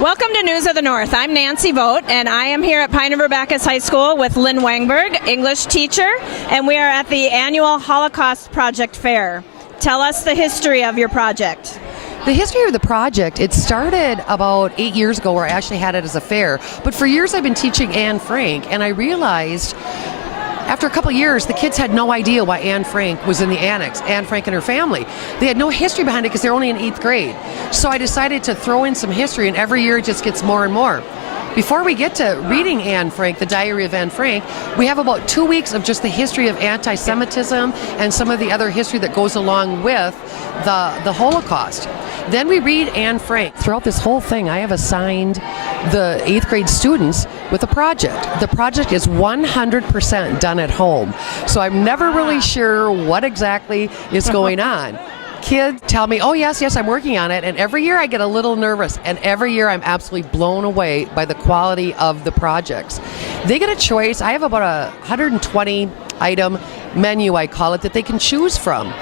Welcome to News of the North. I'm Nancy Vogt, and I am here at River-Backus High School with Lynn Wangberg, English teacher, and we are at the annual Holocaust Project Fair. Tell us the history of your project. The history of the project, it started about 8 years ago where I actually had it as a fair, but for years I've been teaching Anne Frank, and I realized after a couple years, the kids had no idea why Anne Frank was in the annex, Anne Frank and her family. They had no history behind it because they're only in 8th grade. So I decided to throw in some history, and every year it just gets more and more. Before we get to reading Anne Frank, the Diary of Anne Frank, we have about 2 weeks of just the history of anti-Semitism and some of the other history that goes along with the Holocaust. Then we read Anne Frank. Throughout this whole thing, I have assigned the 8th grade students with a project. The project is 100% done at home, so I'm never really sure what exactly is going on. Kids tell me, oh yes, I'm working on it, and every year I get a little nervous, and every year I'm absolutely blown away by the quality of the projects. They get a choice. I have about a 120 item menu, I call it, that they can choose from.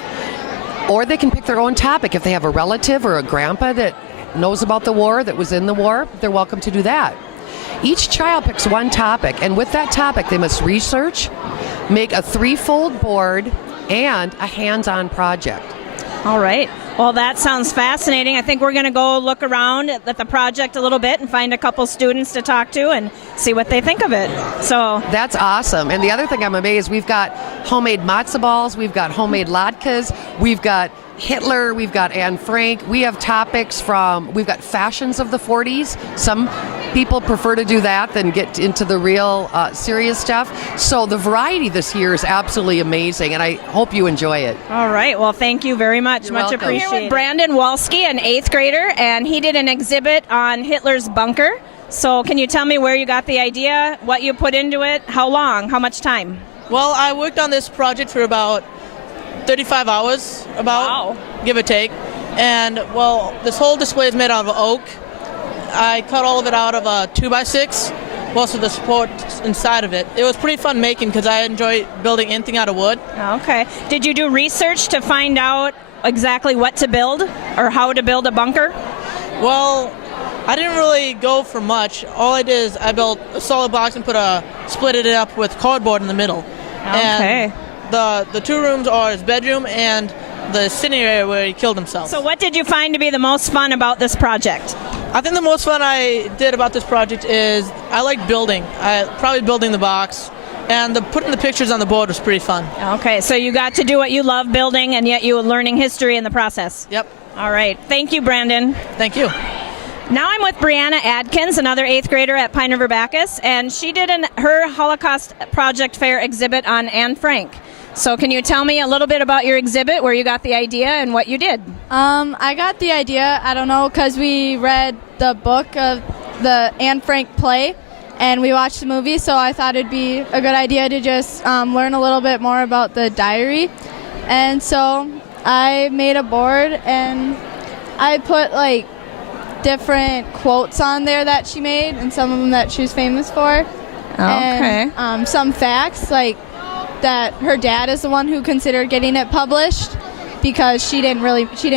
Or they can pick their own topic. If they have a relative or a grandpa that knows about the war, that was in the war, they're welcome to do that. Each child picks one topic, and with that topic they must research, make a 3-fold board, and a hands-on project. All right. Well, that sounds fascinating. I think we're going to go look around at the project a little bit and find a couple students to talk to and see what they think of it. So that's awesome. And the other thing I'm amazed, we've got homemade matzo balls, we've got homemade latkes, we've got Hitler, we've got Anne Frank. We have topics we've got fashions of the 40s. Some people prefer to do that than get into the real serious stuff. So the variety this year is absolutely amazing, and I hope you enjoy it. All right. Well, thank you very much. You're much welcome. appreciated. Here with Brandon Wolske, an 8th grader, and he did an exhibit on Hitler's bunker. So can you tell me where you got the idea, what you put into it, how long, how much time? Well, I worked on this project for about 35 hours, Wow. give or take. And, well, this whole display is made out of oak. I cut all of it out of a 2x6, also the support inside of it. It was pretty fun making because I enjoy building anything out of wood. Okay. Did you do research to find out exactly what to build or how to build a bunker? Well, I didn't really go for much. All I did is I built a solid box and split it up with cardboard in the middle. Okay. And the 2 rooms are his bedroom and the sitting area where he killed himself. So what did you find to be the most fun about this project? I think the most fun I did about this project is I like building. Probably building the box, and putting the pictures on the board was pretty fun. Okay, so you got to do what you love building, and yet you were learning history in the process. Yep. All right. Thank you, Brandon. Thank you. Now I'm with Brianna Adkins, another 8th grader at River-Backus, and she did her Holocaust Project Fair exhibit on Anne Frank. So can you tell me a little bit about your exhibit, where you got the idea and what you did? I got the idea, I don't know, because we read the book of the Anne Frank play and we watched the movie, so I thought it'd be a good idea to just learn a little bit more about the diary. And so I made a board and I put like different quotes on there that she made and some of them that she was famous for. Okay. And some facts, like that her dad is the one who considered getting it published because she didn't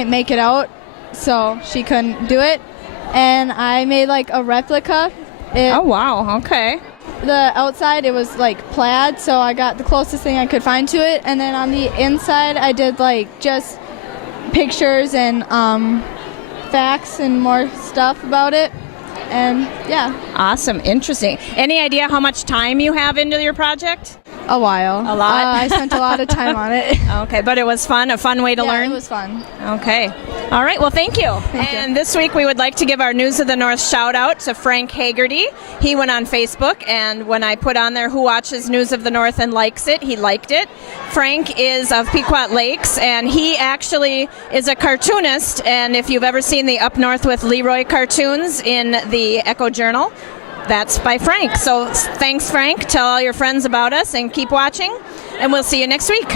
make it out, so she couldn't do it. And I made like a replica. Oh wow, okay. The outside it was like plaid, so I got the closest thing I could find to it, and then on the inside I did like just pictures and facts and more stuff about it. And yeah. Awesome, interesting. Any idea how much time you have into your project? A while. A lot? I spent a lot of time on it. Okay, but it was fun, a fun way to learn? It was fun. Okay. All right, well, thank you. And this week we would like to give our News of the North shout out to Frank Haggerty. He went on Facebook, and when I put on there who watches News of the North and likes it, he liked it. Frank is of Pequot Lakes, and he actually is a cartoonist, and if you've ever seen the Up North with Leroy cartoons in the Echo Journal, that's by Frank. So thanks, Frank. Tell all your friends about us and keep watching, and we'll see you next week.